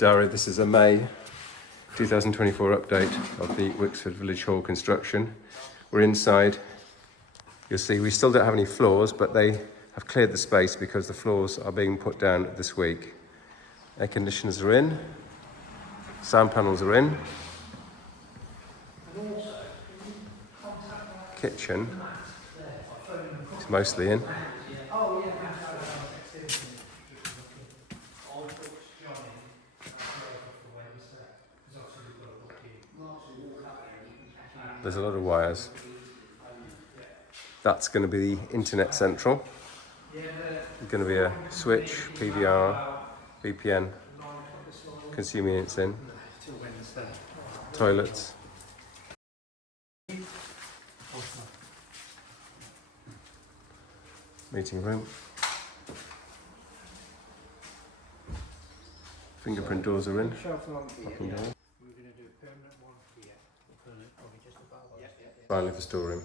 Diary, this is a May 2024 update of the Wixford Village Hall construction. We're inside. You'll see we still don't have any floors, but they have cleared the space because the floors are being put down this week. Air conditioners are in, sound panels are in, kitchen is mostly in. There's a lot of wires. That's going to be the internet central. There's going to be a switch, PVR, VPN, consumer units in, toilets. Meeting room. Fingerprint doors are in. Up and down. Finally for storeroom.